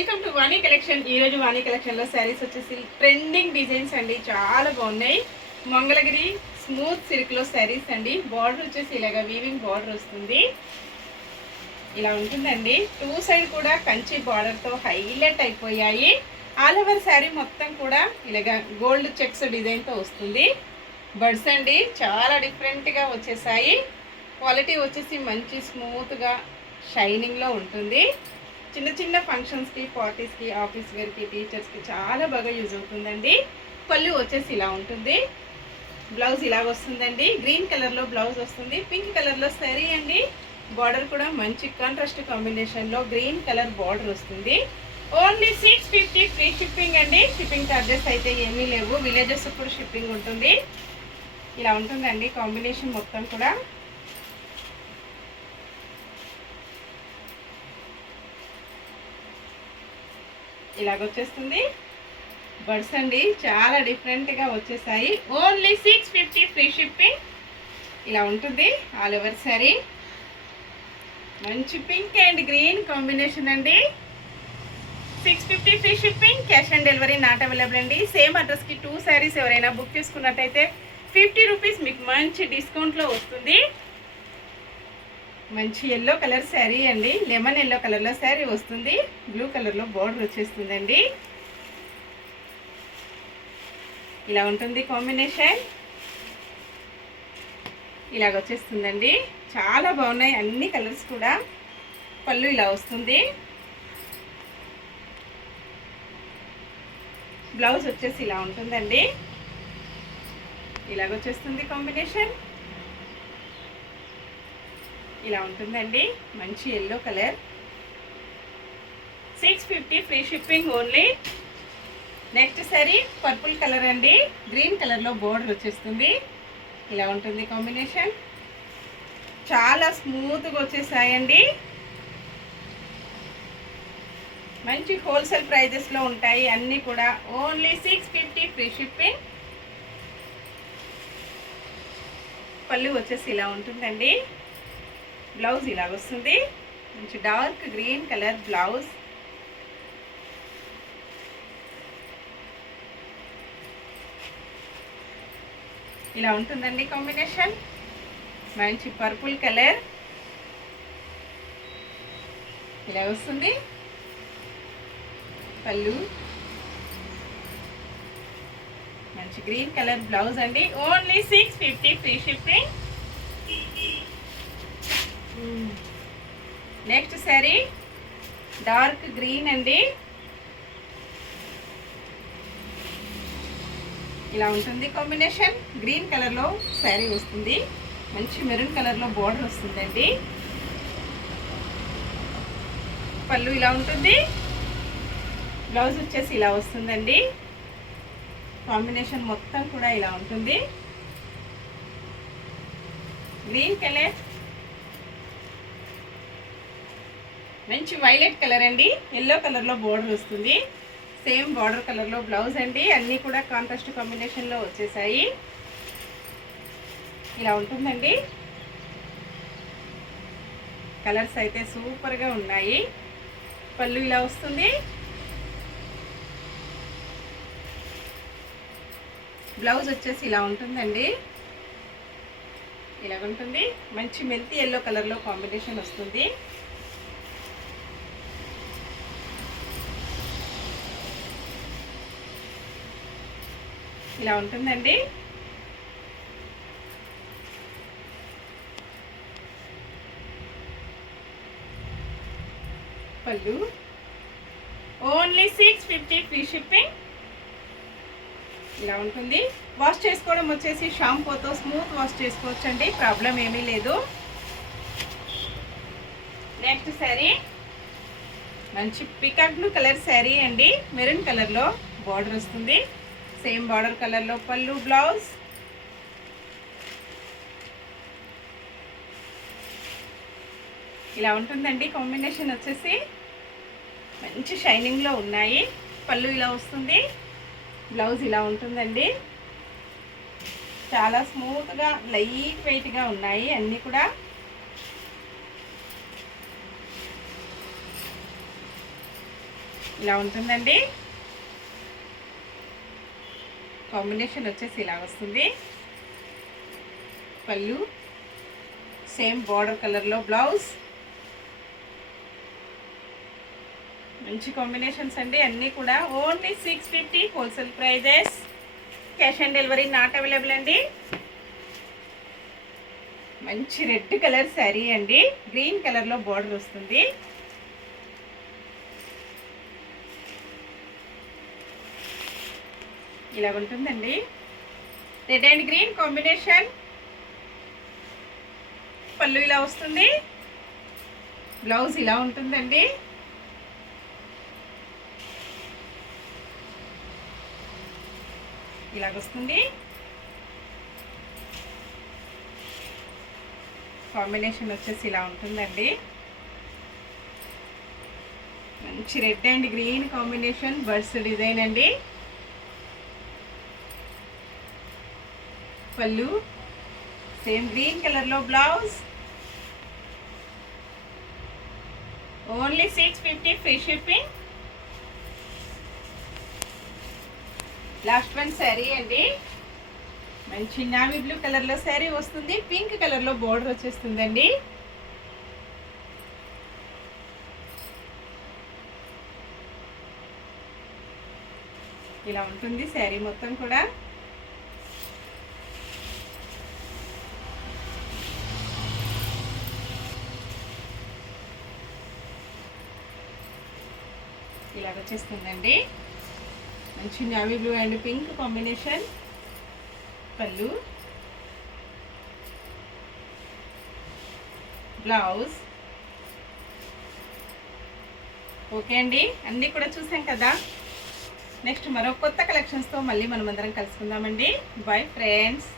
Welcome to Vani collection. ఈరోజు వాణి కలెక్షన్లో శారీస్ వచ్చేసి ట్రెండింగ్ డిజైన్స్ అండి, చాలా బాగున్నాయి. మంగళగిరి స్మూత్ సిల్క్లో శారీస్ అండి. బార్డర్ వచ్చేసి ఇలాగ వీవింగ్ బార్డర్ వస్తుంది, ఇలా ఉంటుందండి. టూ సైడ్ కూడా కంచి బార్డర్తో హైలైట్ అయిపోయాయి. ఆల్ ఓవర్ శారీ మొత్తం కూడా ఇలాగ గోల్డ్ చెక్స్ డిజైన్తో వస్తుంది. బర్డ్స్ అండి చాలా డిఫరెంట్గా వచ్చేసాయి. క్వాలిటీ వచ్చేసి మంచి స్మూత్గా షైనింగ్లో ఉంటుంది. చిన్న చిన్న ఫంక్షన్స్కి, పార్టీస్కి, ఆఫీస్ వేర్కి, టీచర్స్కి చాలా బాగా యూజ్ అవుతుందండి. పళ్ళు వచ్చేసి ఇలా ఉంటుంది. బ్లౌజ్ ఇలా వస్తుందండి. గ్రీన్ కలర్లో బ్లౌజ్ వస్తుంది, పింక్ కలర్లో శారీ అండి. బార్డర్ కూడా మంచి కాంట్రాస్ట్ కాంబినేషన్లో గ్రీన్ కలర్ బార్డర్ వస్తుంది. ఓన్లీ 650 ఫ్రీ షిప్పింగ్ అండి. షిప్పింగ్ ఛార్జెస్ అయితే ఏమీ లేవు. విలేజెస్ కూడా షిప్పింగ్ ఉంటుంది. ఇలా ఉంటుందండి కాంబినేషన్ మొత్తం కూడా. ఇలాగొచ్చేస్తుంది. బర్డ్స్ అండి చాలా డిఫరెంట్గా వచ్చేసాయి. Only 650 free shipping. ఇలా ఉంటుంది ఆల్ ఓవర్ శారీ. మంచి పింక్ అండ్ గ్రీన్ కాంబినేషన్ అండి. 650 free shipping. Cash on delivery not available అండి. సేమ్ అడ్రస్కి 2 శారీస్ ఎవరైనా బుక్ చేసుకున్నట్టయితే 50 రూపీస్ మీకు మంచి డిస్కౌంట్లో వస్తుంది. మంచి ఎల్లో కలర్ శారీ అండి. లెమన్ ఎల్లో కలర్లో శారీ వస్తుంది. బ్లూ కలర్లో బార్డర్ వచ్చేస్తుందండి. ఇలా ఉంటుంది కాంబినేషన్. ఇలాగ వచ్చేస్తుందండి. చాలా బాగున్నాయి అన్ని కలర్స్ కూడా. పళ్ళు ఇలా వస్తుంది. బ్లౌజ్ వచ్చేసి ఇలా ఉంటుందండి. ఇలాగొచ్చేస్తుంది కాంబినేషన్. ఇలా ఉంటుందండి మంచి yellow colour. 650 free shipping only. Next sorry purple colour అండి. గ్రీన్ కలర్లో బోర్డర్ వచ్చేస్తుంది. ఇలా ఉంటుంది కాంబినేషన్. చాలా స్మూత్గా వచ్చేసాయండి. మంచి హోల్సేల్ ప్రైజెస్లో ఉంటాయి అన్నీ కూడా. Only 650 free shipping. పళ్ళు వచ్చేసి ఇలా ఉంటుందండి. బ్లౌజ్ ఇలా వస్తుంది. మంచి డార్క్ గ్రీన్ కలర్ బ్లౌజ్. ఇలా ఉంటుందండి కాంబినేషన్. మంచి పర్పుల్ కలర్ ఇలా వస్తుంది. పళ్ళు మంచి గ్రీన్ కలర్ బ్లౌజ్ అండి. Only 650 free shipping. Next sari dark green అండి. ఇలా ఉంటుంది కాంబినేషన్. గ్రీన్ కలర్లో శారీ వస్తుంది. మంచి మెరూన్ కలర్లో బార్డర్ వస్తుందండి. పళ్ళు ఇలా ఉంటుంది. బ్లౌజ్ వచ్చేసి ఇలా వస్తుందండి. కాంబినేషన్ మొత్తం కూడా ఇలా ఉంటుంది. గ్రీన్ కలర్, మంచి వైలెట్ కలర్ అండి. ఎల్లో కలర్లో బోర్డర్ వస్తుంది. సేమ్ బార్డర్ కలర్లో బ్లౌజ్ అండి. అన్నీ కూడా కాంట్రాస్ట్ కాంబినేషన్లో వచ్చేసాయి. ఇలా ఉంటుందండి. కలర్స్ అయితే సూపర్గా ఉన్నాయి. పళ్ళు ఇలా వస్తుంది. బ్లౌజ్ వచ్చేసి ఇలా ఉంటుందండి. ఇలా ఉంటుంది. మంచి మెంతి ఎల్లో కలర్లో కాంబినేషన్ వస్తుంది. ఇలా ఉంటుందండి. పళ్ళు ఓన్లీ 650 ఫ్రీ షిప్పింగ్. ఇలా ఉంటుంది. వాష్ చేసుకోవడం వచ్చేసి షాంపూతో స్మూత్ వాష్ చేసుకోవచ్చు అండి, ప్రాబ్లం ఏమీ లేదు. నెక్స్ట్ శారీ మంచి పికాక్ బ్లూ కలర్ శారీ అండి. మెరూన్ కలర్లో బార్డర్ వస్తుంది. సేమ్ బార్డర్ కలర్లో పళ్ళు, బ్లౌజ్. ఇలా ఉంటుందండి కాంబినేషన్ వచ్చేసి. మంచి షైనింగ్లో ఉన్నాయి. పళ్ళు ఇలా వస్తుంది. బ్లౌజ్ ఇలా ఉంటుందండి. చాలా స్మూత్గా లైట్ వెయిట్గా ఉన్నాయి అన్నీ కూడా. ఇలా ఉంటుందండి. కాంబినేషన్ వచ్చేసి ఇలా వస్తుంది. పళ్ళు సేమ్ బార్డర్ కలర్లో బ్లౌజ్. మంచి కాంబినేషన్స్ అండి అన్నీ కూడా. Only 650 wholesale prices. Cash on delivery not available అండి. మంచి రెడ్ కలర్ శారీ అండి, గ్రీన్ కలర్లో బార్డర్ వస్తుంది. ఇలా ఉంటుందండి. Red and green combination. పళ్ళు ఇలా వస్తుంది. బ్లౌజ్ ఇలా ఉంటుందండి. ఇలాగొస్తుంది. కాంబినేషన్ వచ్చేసి ఇలా ఉంటుందండి. మంచి red and green combination, birds design అండి. పళ్ళు సేమ్ గ్రీన్ కలర్లో blouse. Only 650 free shipping. Last one sari అండి. మంచి నావీ బ్లూ కలర్లో శారీ వస్తుంది. పింక్ కలర్లో బోర్డర్ వచ్చేస్తుందండి. ఇలా ఉంటుంది శారీ మొత్తం కూడా. ఇలా వచ్చేస్తుందండి. మంచి navy blue and pink combination. పళ్ళు బ్లౌజ్. ఓకే అండి, అన్నీ కూడా చూసాం కదా. నెక్స్ట్ మరో కొత్త కలెక్షన్స్తో మళ్ళీ మనం అందరం కలుసుకుందామండి. Bye friends.